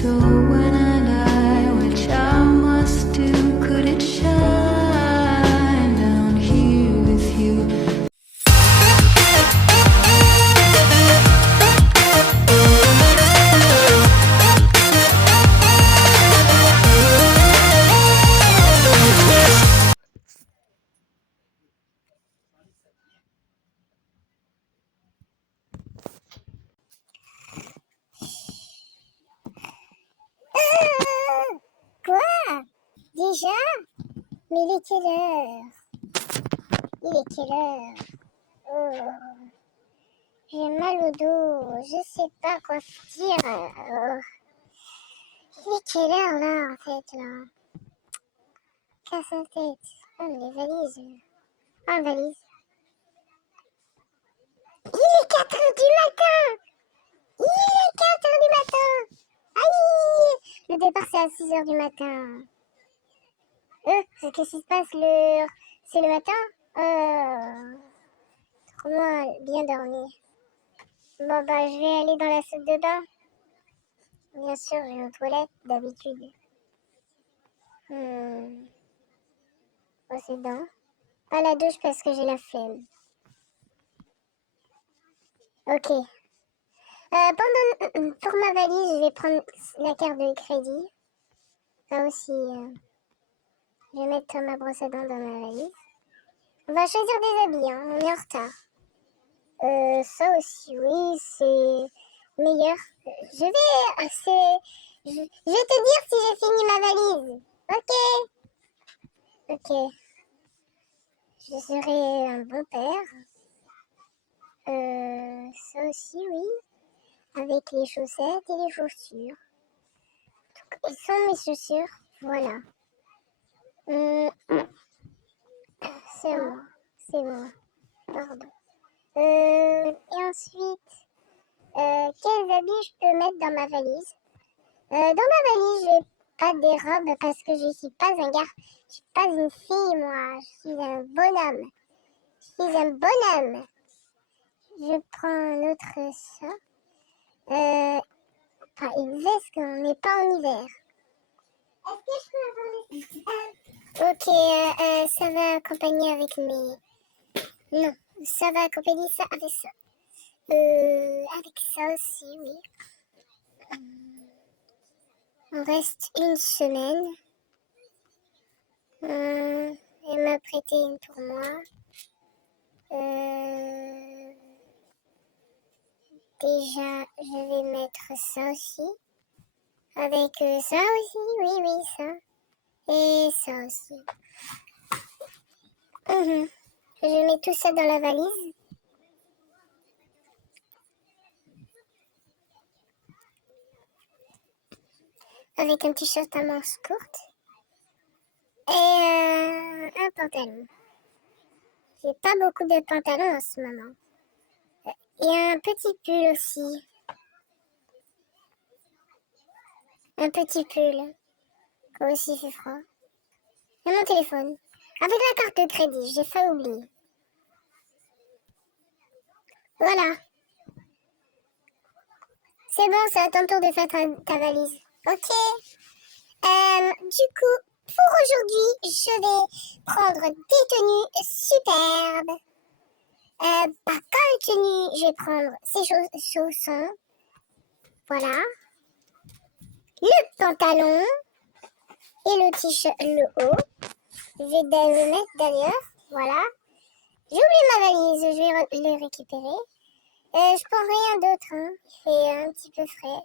So when I die, which I must do, could it shine down here with you? Quoi? Déjà? Mais il est quelle heure? Il est quelle heure? Oh, j'ai mal au dos, je sais pas quoi dire. Il est quelle heure là en fait là? Casse la tête. Oh mais les valises. Oh les valises. Il est 4 heures du matin! Il est 4 heures du matin! Aïe! Le départ c'est à 6 heures du matin. Qu'est-ce qui se passe c'est le matin? Trop mal, bien dormi. Bon bah je vais aller dans la salle de bain. Bien sûr, je vais aux toilettes d'habitude. C'est dans. Pas la douche parce que j'ai la flemme. Ok. Pour ma valise, je vais prendre la carte de crédit. Ça aussi, je vais mettre ma brosse à dents dans ma valise. On va choisir des habits, hein. On est en retard. Ça aussi, oui, c'est meilleur. Je vais te dire si j'ai fini ma valise. Ok. Je serai un bon père. Ça aussi, oui. Avec les chaussettes et les chaussures. Ils sont mes chaussures. Voilà. C'est moi. Pardon. Et ensuite, quels habits je peux mettre dans ma valise? Dans ma valise, je n'ai pas des robes parce que je ne suis pas un gars. Je suis pas une fille, moi. Je suis un bonhomme. Je prends un autre ça. Pas une veste, on n'est pas en hiver. Est-ce que je peux avoir les... Ok, ça va accompagner avec mes... Non, ça va accompagner ça avec ça. Avec ça aussi, oui. On reste une semaine. Elle m'a prêté une pour moi. Déjà, je vais mettre ça aussi. Avec ça aussi, oui, ça. Et ça aussi. Je mets tout ça dans la valise. Avec un t-shirt à manches courtes. Et un pantalon. J'ai pas beaucoup de pantalons en ce moment. Et un petit pull aussi. Un petit pull. Quand aussi il fait froid. Et mon téléphone. Avec la carte de crédit, j'ai failli oublier. Voilà. C'est bon, c'est à ton tour de faire ta valise. Ok. Du coup, pour aujourd'hui, je vais prendre des tenues superbes. Comme tenue, je vais prendre ces chaussons. Voilà. Le pantalon. Et le t-shirt, le haut. Je vais le mettre d'ailleurs. Voilà. J'ai oublié ma valise, je vais le récupérer. Je prends rien d'autre, hein. Il fait un petit peu frais.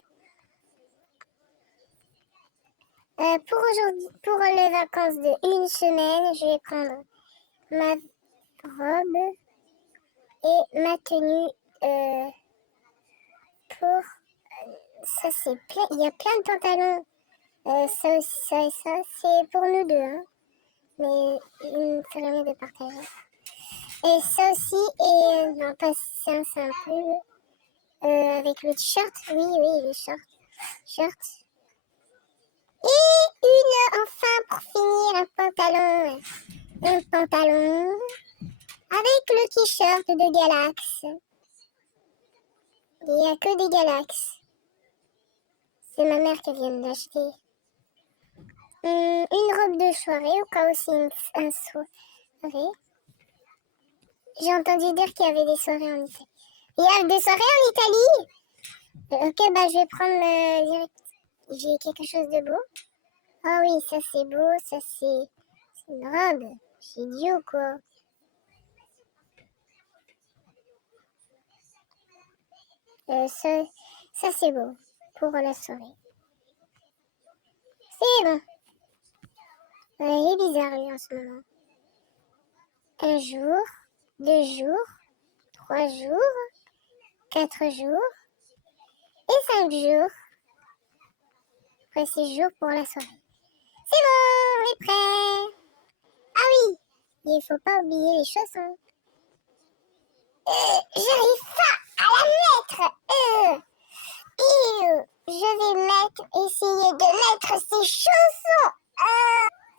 Pour aujourd'hui, pour les vacances de une semaine, je vais prendre ma robe et ma tenue pour... ça c'est plein, il y a plein de pantalons. Ça aussi, ça et ça, c'est pour nous deux, hein. Mais il me ferait mieux de partager. Et ça aussi, et non pas ça, c'est un peu avec le t-shirt, oui, le shirt. Et enfin pour finir, un pantalon avec le t-shirt de Galax. Il n'y a que des Galax. C'est ma mère qui vient de l'acheter. Une robe de soirée, au cas où c'est un soirée. J'ai entendu dire qu'il y avait des soirées en Italie. Il y a des soirées en Italie? Ok, bah je vais prendre direct. J'ai quelque chose de beau. Ah oui, ça c'est beau, ça c'est une robe. C'est idiot quoi. Ça c'est beau pour la soirée. C'est bon. Il est bizarre lui en ce moment. Un jour, 2 jours, 3 jours, 4 jours et 5 jours. Après 6 jours pour la soirée. C'est bon, on est prêt. Ah oui, il faut pas oublier les chaussons. J'arrive pas à la mettre. Essayer de mettre ces chaussons.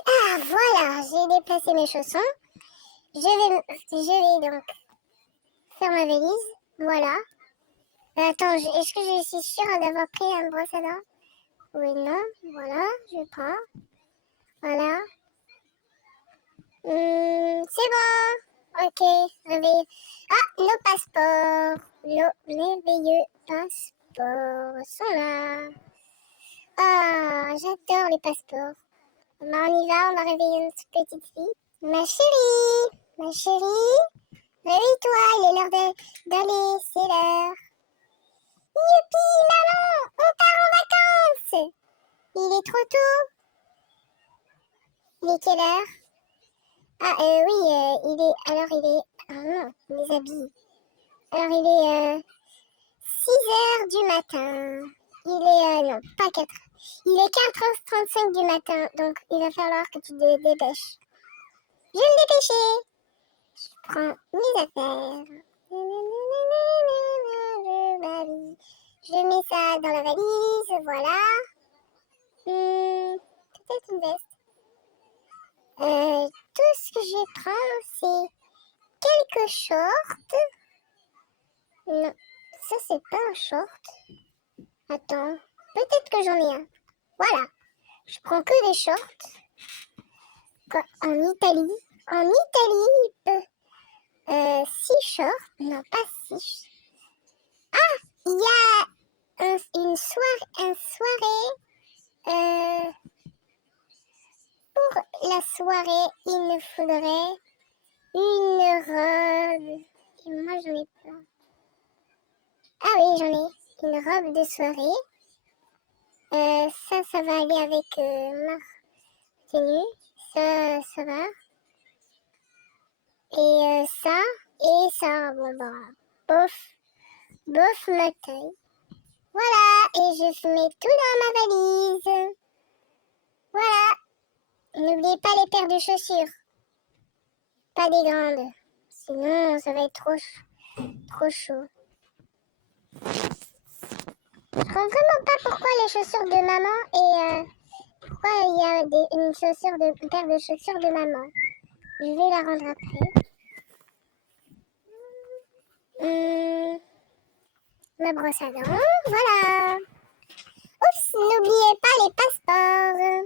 Ah voilà, j'ai déplacé mes chaussons. Je vais donc faire ma valise. Voilà. Attends, est-ce que je suis sûre d'avoir pris un brosse à dents? Oui, non. Voilà, je prends. Voilà. C'est bon. Ok, réveillez. Ah, nos passeports. Nos merveilleux passeports sont là. Ah, j'adore les passeports. Bah, on y va, on va réveiller notre petite fille. Ma chérie, réveille-toi, il est l'heure d'aller, c'est l'heure. Youpi, maman, on part en vacances. Il est trop tôt. Il est quelle heure? Ah, oui, ah non, les habits. Alors, il est 6 heures du matin. Il est, non, pas 4 heures. Il est 4h35 du matin, donc il va falloir que tu te dépêches. Je vais me dépêcher. Je prends mes affaires. Je mets ça dans la valise, voilà. Peut-être une veste. Tout ce que je vais prendre, c'est quelques shorts. Non, ça c'est pas un short. Attends, peut-être que j'en ai un. Voilà, je prends que des shorts. En Italie, il peut 6 shorts. Non, pas 6. Ah, il y a une soirée. Pour la soirée, il me faudrait une robe. Et moi, j'en ai pas. Ah oui, j'en ai. Une robe de soirée. Ça va aller avec ma tenue. Ça va. Et ça, bon bah, bof ma taille. Voilà, et je mets tout dans ma valise. Voilà. N'oubliez pas les paires de chaussures. Pas des grandes. Sinon, ça va être trop chaud. Je comprends vraiment pas pourquoi les chaussures de maman et pourquoi il y a une paire de chaussures de maman. Je vais la rendre après. Ma brosse à dents, voilà. Oups, n'oubliez pas les passeports.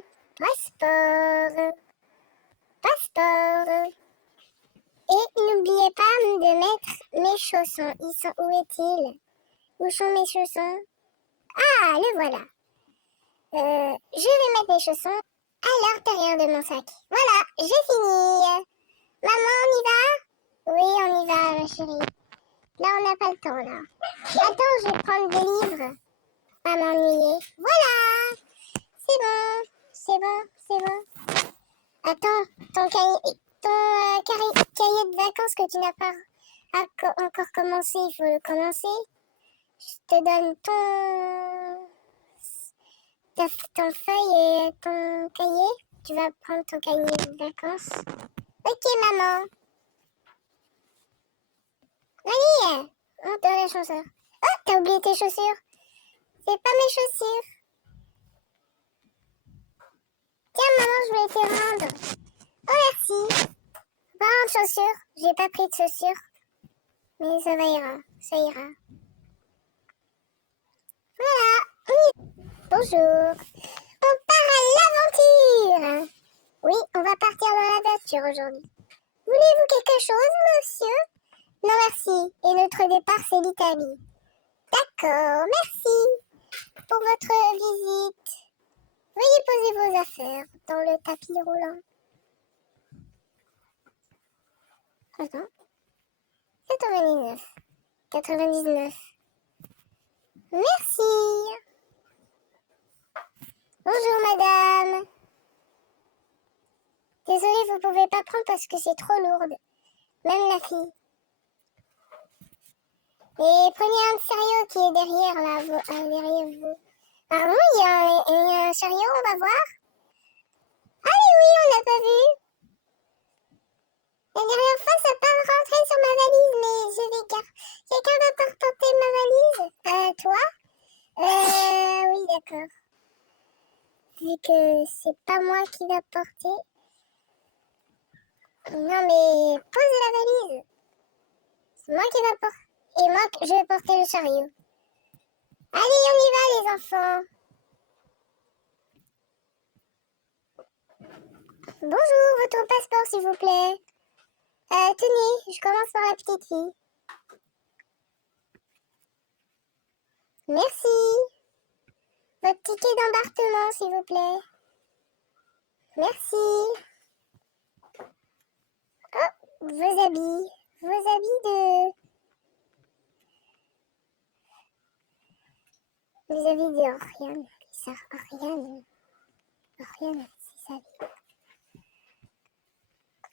Et n'oubliez pas de mettre mes chaussons. Où est-il? Où sont mes chaussons? Ah, le voilà. Je vais mettre mes chaussons à l'intérieur de mon sac. Voilà, j'ai fini. Maman, on y va? Oui, on y va, ma chérie. Là, on n'a pas le temps, là. Attends, je vais prendre des livres. Pas m'ennuyer. Voilà. C'est bon. Attends, ton cahier de vacances que tu n'as pas encore commencé, il faut le commencer. Je te donne ton feuille et ton cahier. Tu vas prendre ton cahier de vacances. Ok, maman. Allez, monte dans l'ascenseur. Oh, t'as oublié tes chaussures. C'est pas mes chaussures. Tiens, maman, je voulais te rendre. Oh, merci. Pas de chaussures. J'ai pas pris de chaussures. Mais ça ira. Voilà. Bon, Bonjour. On part à l'aventure. Oui, on va partir dans la voiture aujourd'hui. Voulez-vous quelque chose, monsieur? Non, merci. Et notre départ, c'est l'Italie. D'accord, merci pour votre visite. Veuillez poser vos affaires dans le tapis roulant. Attends. 99. 99. Merci. Bonjour, madame. Désolée, vous pouvez pas prendre parce que c'est trop lourde. Même la fille. Et prenez un chariot qui est derrière, là, derrière vous. Pardon, il y a un chariot, on va voir. Ah oui, on l'a pas vu. La dernière fois, ça n'a pas rentré sur ma valise, mais je vais garder. Quelqu'un va pas reporter ma valise? Toi? Oui, d'accord. Vu que c'est pas moi qui va porter. Non, mais pose la valise. C'est moi qui va porter. Et moi, je vais porter le chariot. Allez, on y va, les enfants. Bonjour, votre passeport, s'il vous plaît. Tenez, je commence par la petite fille. Merci. Votre ticket d'embarquement, s'il vous plaît. Merci. Oh, vos habits. Vos habits de... Les habits de Oriane. Ça, Oriane. Oriane, c'est sa vie.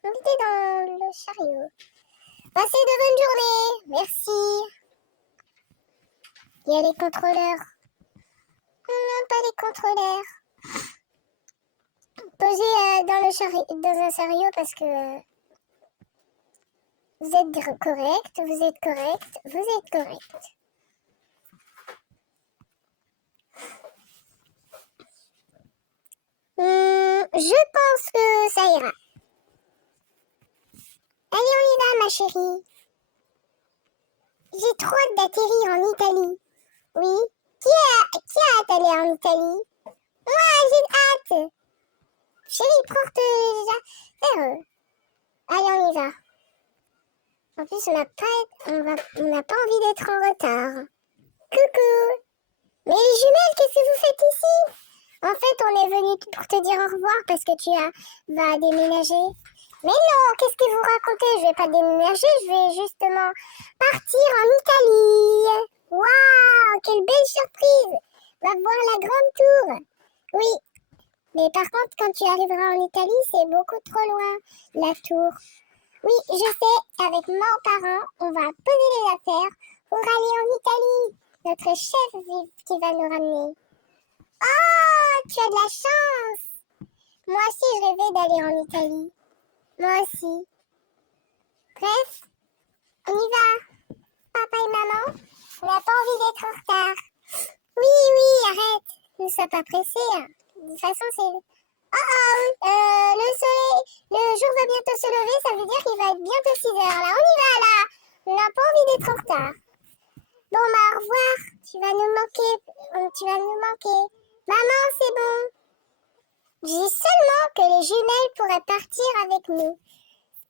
Invitez dans le chariot. Passez de bonnes journées. Merci. Il y a les contrôleurs. Non, pas les contrôleurs. Posez dans un chariot parce que vous êtes correct, vous êtes correct, vous êtes correct. Je pense que ça ira. Allez, on y va, ma chérie. J'ai trop hâte d'atterrir en Italie. Oui. Qui a hâte d'aller en Italie? Moi, j'ai hâte. Chérie, porte déjà. Allez, on y va. En plus, on n'a pas envie d'être en retard. Coucou. Mais les jumelles, qu'est-ce que vous faites ici? En fait, on est venu pour te dire au revoir parce que vas déménager. Mais non, qu'est-ce que vous racontez? Je vais pas déménager, je vais justement partir en Italie. Waouh, quelle belle surprise! Va voir la grande tour. Oui, mais par contre, quand tu arriveras en Italie, c'est beaucoup trop loin, la tour. Oui, je sais, avec mon parent, on va poser les affaires pour aller en Italie. Notre chef qui va nous ramener. Oh, tu as de la chance! Moi aussi, je rêvais d'aller en Italie. Moi aussi. Bref, on y va. Papa et maman, on n'a pas envie d'être en retard. Oui, arrête. Ne sois pas pressé. Hein. De toute façon, c'est... le soleil, le jour va bientôt se lever, ça veut dire qu'il va être bientôt 6 heures. Là, on y va, là. On n'a pas envie d'être en retard. Bon, bah, au revoir. Tu vas nous manquer. Maman, c'est bon. Je dis seulement que les jumelles pourraient partir avec nous.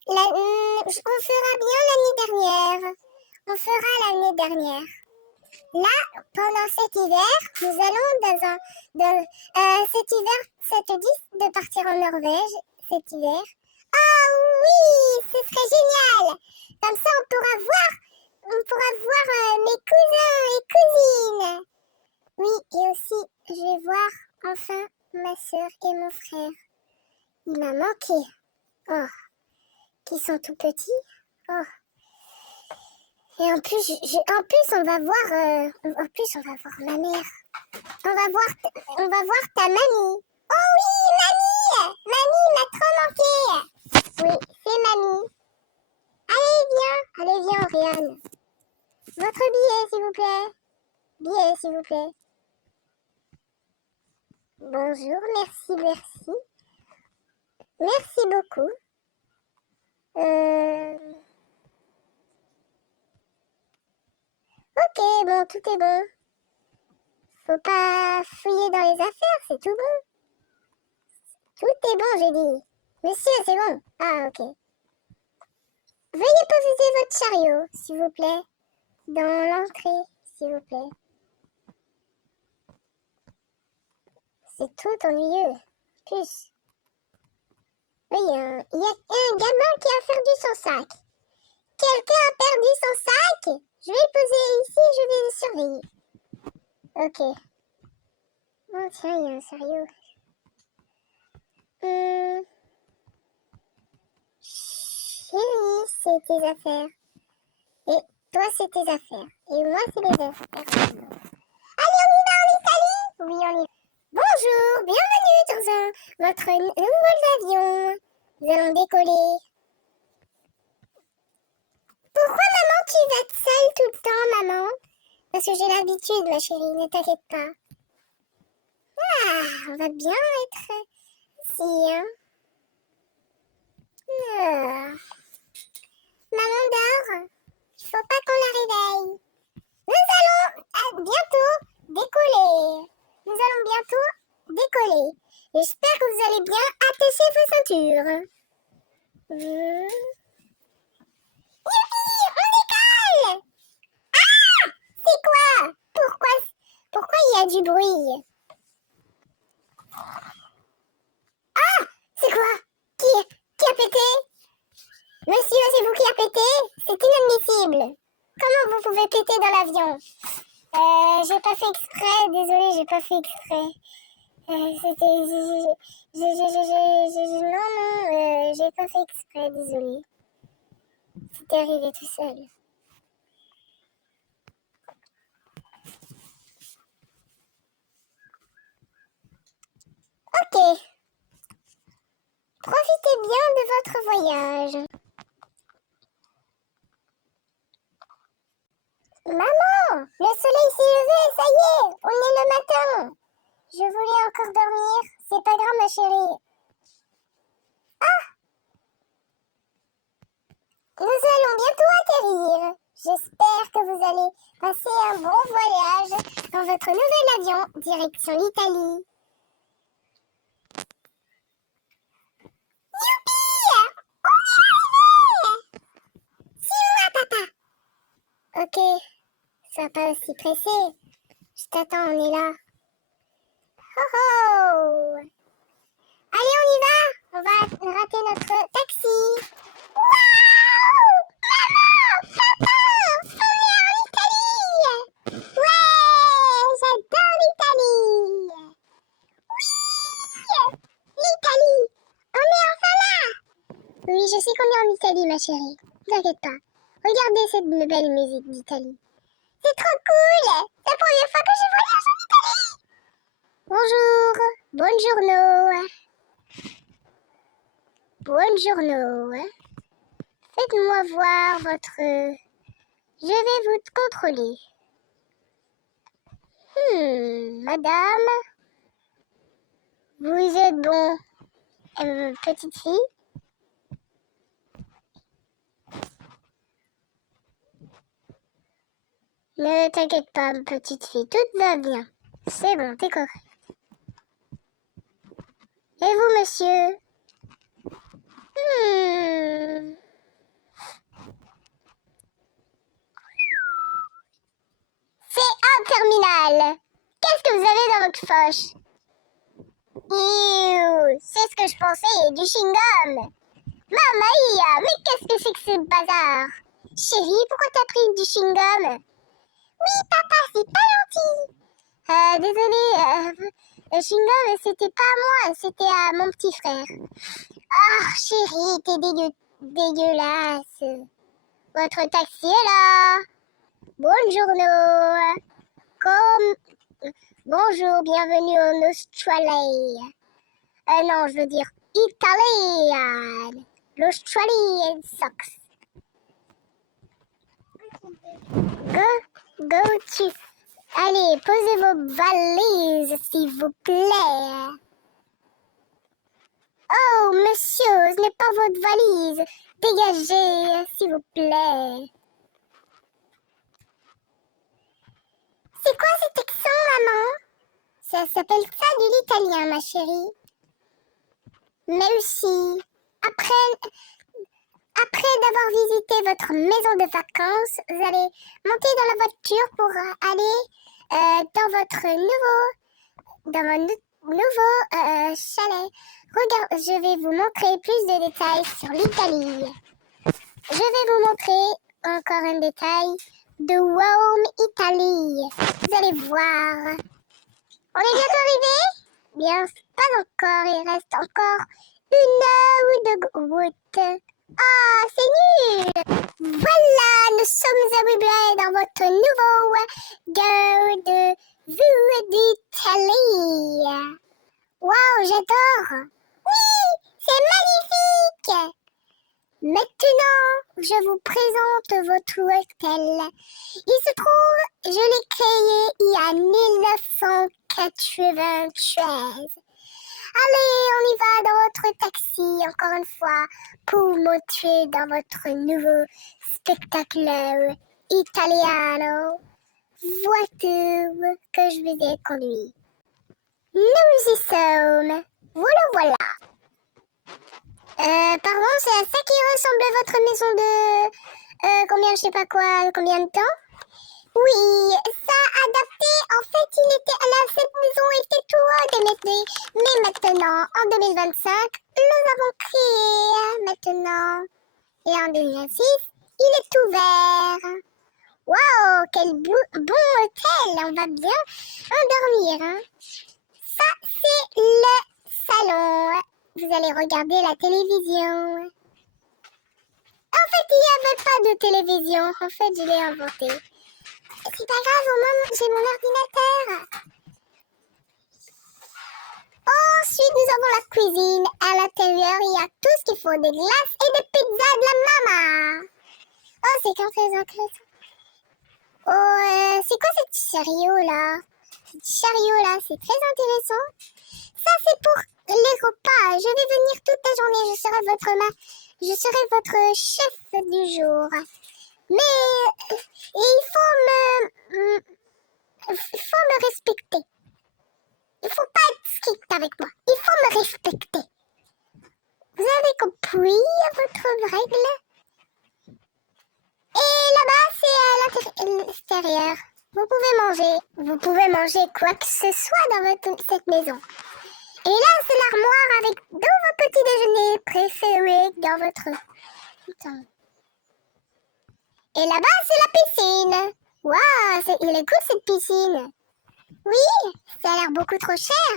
On fera bien l'année dernière. Là, pendant cet hiver, nous allons ça te dit de partir en Norvège cet hiver? Ah oui, ce serait génial! Comme ça, on pourra voir mes cousins et cousines. Oui, et aussi, je vais voir enfin ma soeur et mon frère. Il m'a manqué. Oh, qui sont tout petits. Oh. Et en plus, on va voir ma mère. On va voir ta mamie. Oh oui, mamie! Mamie m'a trop manqué. Oui, c'est mamie. Allez, viens, Oriane. Votre billet, s'il vous plaît. Billet, s'il vous plaît. Bonjour, merci. Merci beaucoup. Ok, bon, tout est bon. Faut pas fouiller dans les affaires, c'est tout bon. Tout est bon, j'ai dit. Monsieur, c'est bon. Ah, ok. Veuillez poser votre chariot, s'il vous plaît. Dans l'entrée, s'il vous plaît. C'est tout ennuyeux. Plus. Oui, il y a un gamin qui a perdu son sac. Quelqu'un a perdu son sac? Je vais le poser ici, je vais le surveiller. Ok. Oh tiens, il y a un chariot. Chérie, c'est tes affaires. Et toi, c'est tes affaires. Et moi, c'est les affaires. Allez, on y va en Italie? Oui, on y va. Bonjour, bienvenue dans votre nouvel avion. Nous allons décoller. Pourquoi, maman, tu vas être seule tout le temps, maman? Parce que j'ai l'habitude, ma chérie, ne t'inquiète pas. Ah, on va bien être ici, hein? Ah. Maman dort. Il faut pas qu'on la réveille. Nous allons bientôt décoller. Nous allons bientôt décoller. J'espère que vous allez bien attacher vos ceintures. Youpi, on décolle! Ah! C'est quoi? Pourquoi il y a du bruit? Ah! C'est quoi? Qui a pété? Monsieur, c'est vous qui a pété? C'est inadmissible. Comment vous pouvez péter dans l'avion? J'ai pas fait exprès, désolé, j'ai pas fait exprès. C'était... Non, j'ai pas fait exprès, désolé. C'était arrivé tout seul. Ok. Profitez bien de votre voyage. Maman, le soleil s'est levé, ça y est, on est le matin. Je voulais encore dormir, c'est pas grave ma chérie. Ah! Nous allons bientôt atterrir. J'espère que vous allez passer un bon voyage dans votre nouvel avion, direction l'Italie. Youpi! On est arrivé! Suis-moi, papa. Ok, sois pas aussi pressé. Je t'attends, on est là. Oh oh! Allez, on y va! On va rater notre taxi. Waouh! Maman! Papa! On est en Italie! Ouais! J'adore l'Italie! Oui! L'Italie! On est enfin là! Oui, je sais qu'on est en Italie, ma chérie. T'inquiète pas. Regardez cette belle musique d'Italie. C'est trop cool! C'est la première fois que je voyage en Italie! Bonjour! Buongiorno! Buongiorno! Faites-moi voir votre... Je vais vous contrôler. Madame, vous êtes bon, petite fille. Ne t'inquiète pas, petite fille, tout va bien. C'est bon, t'es correct. Et vous, monsieur? C'est un terminal. Qu'est-ce que vous avez dans votre poche? C'est ce que je pensais, du chewing-gum. Mamma mais qu'est-ce que c'est que ce bazar? Chérie, pourquoi t'as pris du chewing-gum? Oui, papa, c'est pas gentil. Désolé, le chewing-gum, c'était pas à moi, c'était à mon petit frère. Ah, chérie, t'es dégueulasse. Votre taxi est là. Buongiorno. Bonjour, bienvenue en Australie. Non, je veux dire Italie. L'Australie sucks. Go to... Allez, posez vos valises, s'il vous plaît. Oh, monsieur, ce n'est pas votre valise. Dégagez, s'il vous plaît. C'est quoi cet accent, maman? Ça s'appelle ça de l'italien, ma chérie. Mais aussi, après d'avoir visité votre maison de vacances, vous allez monter dans la voiture pour aller dans votre nouveau chalet. Regarde, je vais vous montrer plus de détails sur l'Italie. Je vais vous montrer encore un détail de Rome, Italie. Vous allez voir. On est bientôt arrivé? Bien, pas encore. Il reste encore 1 heure de route. Ah, c'est nul! Voilà, nous sommes arrivés dans votre nouveau gare de vue d'Italie. Waouh, j'adore! Oui, c'est magnifique! Maintenant, je vous présente votre hôtel. Il se trouve, je l'ai créé il y a 1993. Allez, on y va dans votre taxi, encore une fois, pour montrer dans votre nouveau spectacle italiano. Voiture que je vous ai conduit. Nous y sommes. Voilà. Pardon, c'est à ça qui ressemble votre maison de... combien, je sais pas quoi, combien de temps? Oui, ça adapté. En fait, cette maison était tout démettée. Mais maintenant, en 2025, nous avons créé maintenant. Et en 2026, il est ouvert. Waouh, quel bon hôtel. On va bien endormir. Hein. Ça, c'est le salon. Vous allez regarder la télévision. En fait, il n'y avait pas de télévision. En fait, je l'ai inventé. C'est pas grave, au moins j'ai mon ordinateur. Ensuite, nous avons la cuisine. À l'intérieur, il y a tout ce qu'il faut. Des glaces et des pizzas de la maman. Oh, c'est quand très intéressant. Oh, c'est quoi ce petit chariot là? Ce petit chariot là, c'est très intéressant. Ça, c'est pour les repas. Je vais venir toute la journée. Je serai votre chef du jour. Mais il faut me respecter. Il faut pas être strict avec moi. Il faut me respecter. Vous avez compris votre règle? Et là-bas, c'est à l'extérieur. Vous pouvez manger. Vous pouvez manger quoi que ce soit dans cette maison. Et là, c'est l'armoire avec tous vos petits déjeuners préférés dans votre... Attends. Et là-bas, c'est la piscine. Waouh, il est cool cette piscine. Oui, ça a l'air beaucoup trop cher.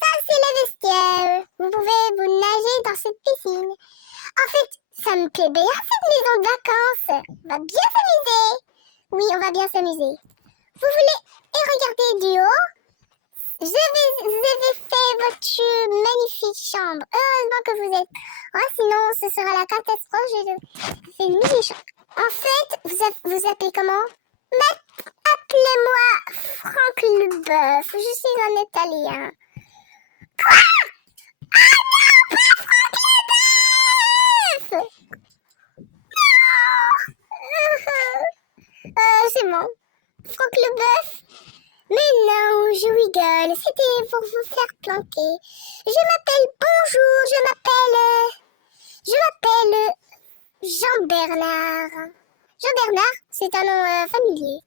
Ça, c'est le vestiaire. Vous pouvez vous nager dans cette piscine. En fait, ça me plaît bien cette maison de vacances. On va bien s'amuser. Oui, on va bien s'amuser. Vous voulez regarder du haut? Vous avez fait votre magnifique chambre. Heureusement que vous êtes. Oh, sinon, ce sera la catastrophe. Je fais une mini-chambre. En fait, vous appelez comment? Appelez-moi Franck Leboeuf. Je suis un Italien. Quoi? Ah non, pas Franck Leboeuf! Non! C'est bon. Franck Leboeuf? Mais non, je rigole. C'était pour vous faire planter. Bonjour, je m'appelle Jean-Bernard. Jean-Bernard, c'est un nom familier.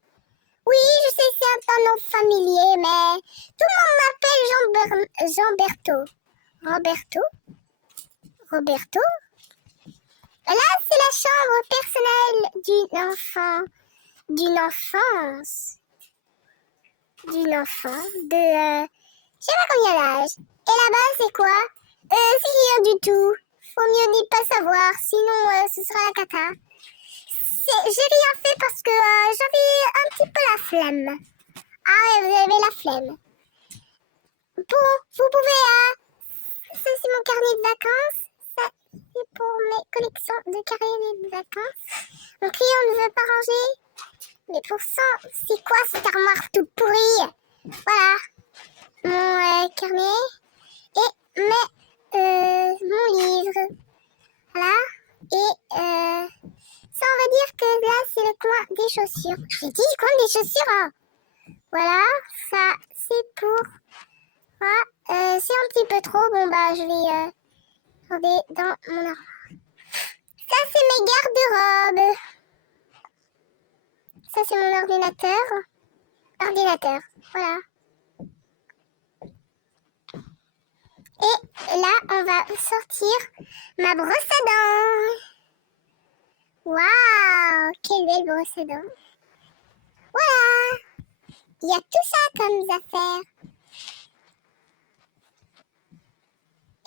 Oui, je sais, c'est un nom familier, mais tout le monde m'appelle Jean-Berto. Roberto? Là, c'est la chambre personnelle d'une enfant de... je sais pas combien d'âge. Et là-bas, c'est quoi? C'est rien du tout. Faut mieux n'y pas savoir, sinon ce sera la cata. J'ai rien fait parce que j'avais un petit peu la flemme. Ah ouais, vous avez la flemme. Bon, vous pouvez... ça, c'est mon carnet de vacances. Ça, c'est pour mes collections de carnets de vacances. Mon client ne veut pas ranger. Mais pour ça, c'est quoi cette armoire toute pourrie? Voilà. Mon carnet et mon livre. Voilà. Et ça, on va dire que là, c'est le coin des chaussures. J'ai dit coin des chaussures. Hein. Voilà. Ça, c'est pour petit peu trop. Bon, bah, je vais regarder dans mon armoire. Ça, c'est mes garde-robes. Ça, c'est mon ordinateur. Voilà. Et là, on va sortir ma brosse à dents. Waouh, quelle belle brosse à dents. Voilà. Il y a tout ça comme affaires.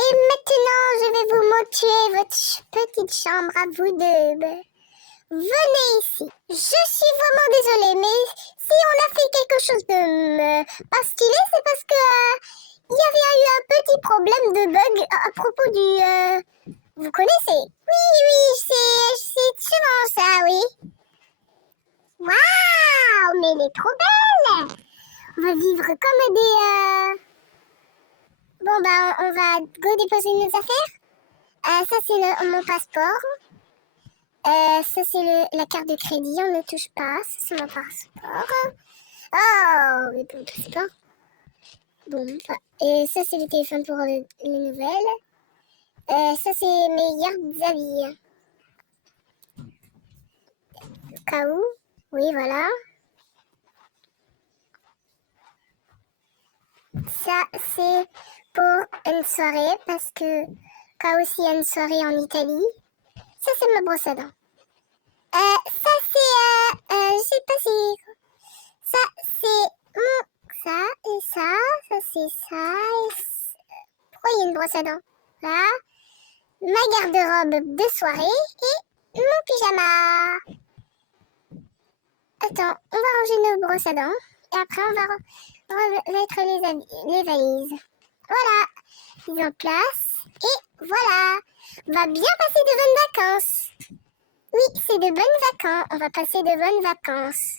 Et maintenant, je vais vous montrer votre petite chambre à vous deux. Venez ici. Je suis vraiment désolée, mais si on a fait quelque chose de pas stylé, c'est parce que il y avait eu un petit problème de bug à propos du... Vous connaissez? Oui, c'est souvent ça, oui. Waouh, mais elle est trop belle. On va vivre comme des... Bon, bah, on va go déposer nos affaires. Ça, c'est mon passeport. Ça, c'est la carte de crédit. On ne touche pas. Ça, c'est mon passeport. Oh, mais bon, passeport. Bon, et ça, c'est le téléphone pour les nouvelles. Ça, c'est mes gardes-habits. Au cas où. Oui, voilà. Ça, c'est pour une soirée, parce que cas où s'il y a une soirée en Italie. Ça, c'est ma brosse à dents. Ça, c'est... je sais pas si... Ça, c'est... ça, et ça. Ça, c'est ça, et... Pourquoi il y a une brosse à dents? Là. Ma garde-robe de soirée et mon pyjama. Attends, on va ranger nos brosses à dents. Et après, on va remettre les valises. Voilà. Ils en place. Et voilà. On va bien passer de bonnes vacances. Oui, c'est de bonnes vacances. On va passer de bonnes vacances.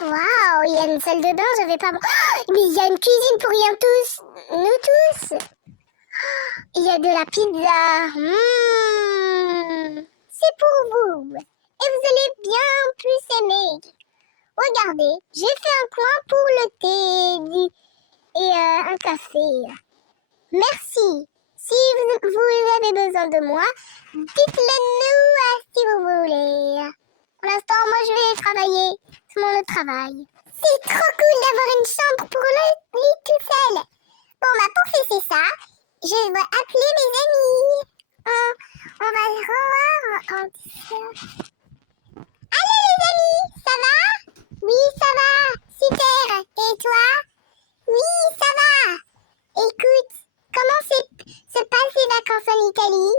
Waouh, il y a une salle de bain, je vais pas... Oh, mais il y a une cuisine pour rien tous. Nous tous. Il y a de la pizza. C'est pour vous. Et vous allez bien plus aimer. Regardez, j'ai fait un coin pour le thé et un café. Merci. Si vous avez besoin de moi, dites-le nous si vous voulez. Pour l'instant, moi, je vais travailler sur mon travail. C'est trop cool d'avoir une chambre pour le lit tout seul. Bon, bah, pour fêter ça, je vais appeler mes amis. On va se revoir en disant... Allô les amis, ça va? Oui, ça va, super. Et toi? Oui, ça va. Écoute, comment se passent les vacances en Italie?